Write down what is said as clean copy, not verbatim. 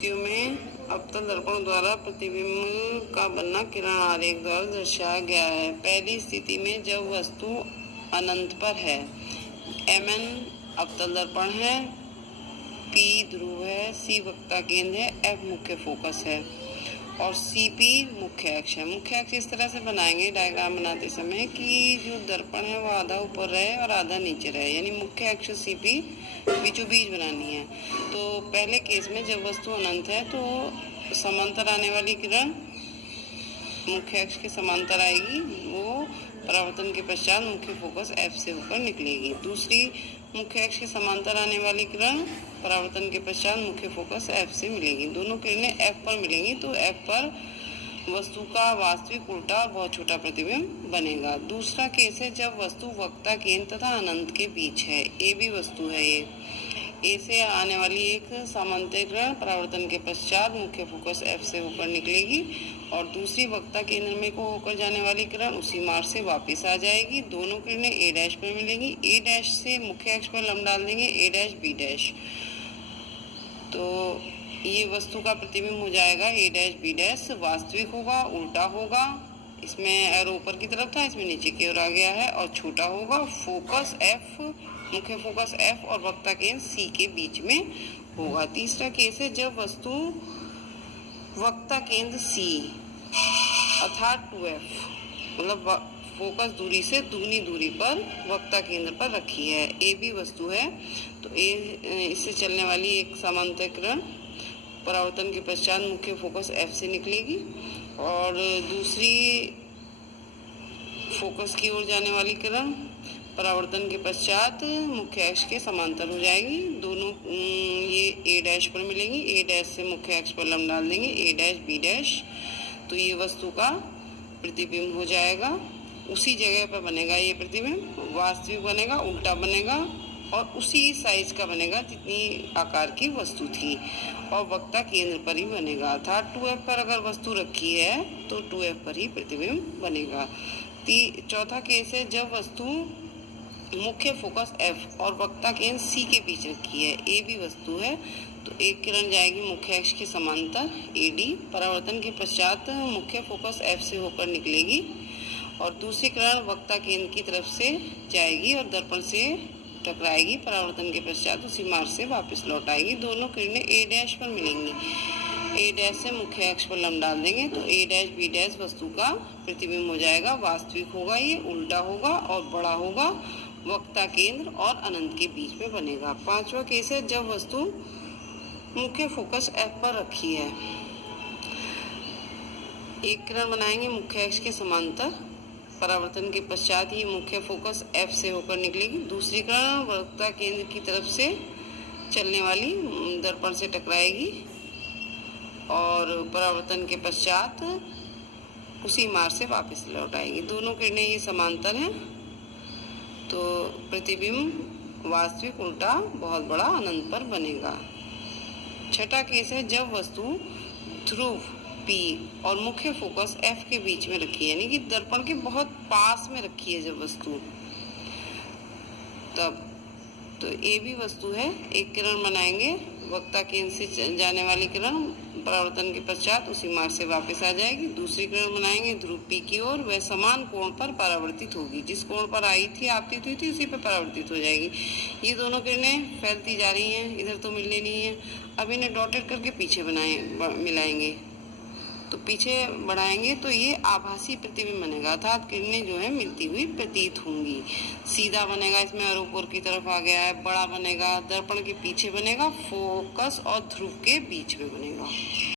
में अवतल दर्पण द्वारा प्रतिबिंब का बनना किरण आरेख द्वारा दर्शाया गया है। पहली स्थिति में जब वस्तु अनंत पर है, Mn अवतल दर्पण है, P ध्रुव है, C वक्ता केंद्र है, F मुख्य फोकस है और Cp मुख्य अक्ष है। मुख्य अक्ष इस तरह से बनाएंगे डायग्राम बनाते समय कि जो दर्पण है वो आधा ऊपर रहे और आधा नीचे रहे, यानी मुख्य अक्ष Cp बीचों बीच बनानी है। तो पहले केस में जब वस्तु अनंत है तो समांतर आने वाली किरण मुख्य अक्ष के समांतर आएगी, वो परावर्तन के पश्चात मुख्य फोकस F से होकर निकलेगी। दूसरी मुख्य अक्ष के समांतर आने वाली किरण परावर्तन के पश्चात मुख्य फोकस F से मिलेगी। दोनों किरणें F पर मिलेंगी तो F पर वस्तु का वास्तविक उल्टा और बहुत छोटा प्रतिबिंब बनेगा। दूसरा केस है जब वस्तु वक्ता केंद्र तथा अनंत के बीच है। ए भी वस्तु है, ये ए से आने वाली एक समांतर किरण परावर्तन के पश्चात मुख्य फोकस F से होकर निकलेगी और दूसरी वक्ता केंद्र में को होकर जाने वाली किरण उसी मार्ग से वापस आ जाएगी। दोनों किरणें A डैश पर मिलेंगी। A डैश से मुख्य अक्ष पर लंब डाल देंगे, A डैश B डैश, तो ये वस्तु का प्रतिबिंब हो जाएगा A डैश B डैश। वास्तविक होगा, उल्टा होगा, इसमें एरो ऊपर की तरफ था, इसमें नीचे की ओर आ गया है और छोटा होगा। फोकस F, मुख्य फोकस F और वक्ता केंद्र C के बीच में होगा। तीसरा केस है जब वस्तु वक्ता केंद्र C अर्थात 2F मतलब फोकस दूरी से दुगनी दूरी पर वक्ता केंद्र पर रखी है। ए भी वस्तु है तो इससे चलने वाली एक समांतर किरण परावर्तन के पश्चात मुख्य फोकस F से निकलेगी और दूसरी फोकस की ओर जाने वाली किरण परावर्तन के पश्चात मुख्य अक्ष के समांतर हो जाएगी। दोनों ये A डैश पर मिलेंगी। A डैश से मुख्य अक्ष पर लंब डाल देंगे, A डैश B डैश, तो ये वस्तु का प्रतिबिंब हो जाएगा। उसी जगह पर बनेगा ये प्रतिबिंब, वास्तविक बनेगा, उल्टा बनेगा और उसी साइज का बनेगा जितनी आकार की वस्तु थी और वक्ता केंद्र पर ही बनेगा। अर्थात 2F पर अगर वस्तु रखी है तो 2F पर ही प्रतिबिंब बनेगा। चौथा केस है जब वस्तु मुख्य फोकस F और वक्ता केंद्र C के बीच रखी है। A भी वस्तु है तो एक किरण जाएगी मुख्य अक्ष के समांतर AD, परावर्तन के पश्चात मुख्य फोकस F से होकर निकलेगी और दूसरी किरण वक्ता केंद्र की तरफ से जाएगी और दर्पण से टकराएगी। परावर्तन के पश्चात उसी मार्ग से वापस लौट आएगी। दोनों किरणें A डैश पर मिलेंगी। A डैश से मुख्य अक्ष पर लंब डाल देंगे तो A डैश B डैश वस्तु का प्रतिबिंब हो जाएगा। वास्तविक होगा, ये उल्टा होगा और बड़ा होगा, वक्ता केंद्र और अनंत के बीच में बनेगा। पांचवा केस है जब वस्तु मुख्य फोकस F पर रखी है। एक किरण बनाएंगे मुख्य अक्ष के समांतर, परावर्तन के पश्चात ही मुख्य फोकस F से होकर निकलेगी। दूसरी किरण वक्ता केंद्र की तरफ से चलने वाली दर्पण से टकराएगी और परावर्तन के पश्चात उसी मार्ग से वापस लौट आएगी। दोनों किरणें ये समांतर हैं तो प्रतिबिंब वास्तविक, उल्टा, बहुत बड़ा, अनंत पर बनेगा। छठा केस है जब वस्तु ध्रुव P और मुख्य फोकस F के बीच में रखी है, यानी कि दर्पण के बहुत पास में रखी है जब वस्तु, तब तो A भी वस्तु है। एक किरण बनाएंगे, वक्ता केंद्र से जाने वाली किरण परावर्तन के पश्चात उसी मार्ग से वापस आ जाएगी। दूसरी किरण बनाएंगे ध्रुव P की ओर, वह समान कोण पर परावर्तित होगी, जिस कोण पर आई थी, आपतित हुई थी, उसी पर परावर्तित हो जाएगी। ये दोनों किरणें फैलती जा रही हैं, इधर तो मिलने नहीं है। अब इन्हें डॉटेड करके पीछे मिलाएंगे, तो पीछे बढ़ाएंगे तो ये आभासी प्रतिबिंब बनेगा, अर्थात किरणें जो है मिलती हुई प्रतीत होंगी। सीधा बनेगा, इसमें और ऊपर की तरफ आ गया है, बड़ा बनेगा, दर्पण के पीछे बनेगा, फोकस और ध्रुव के बीच में बनेगा।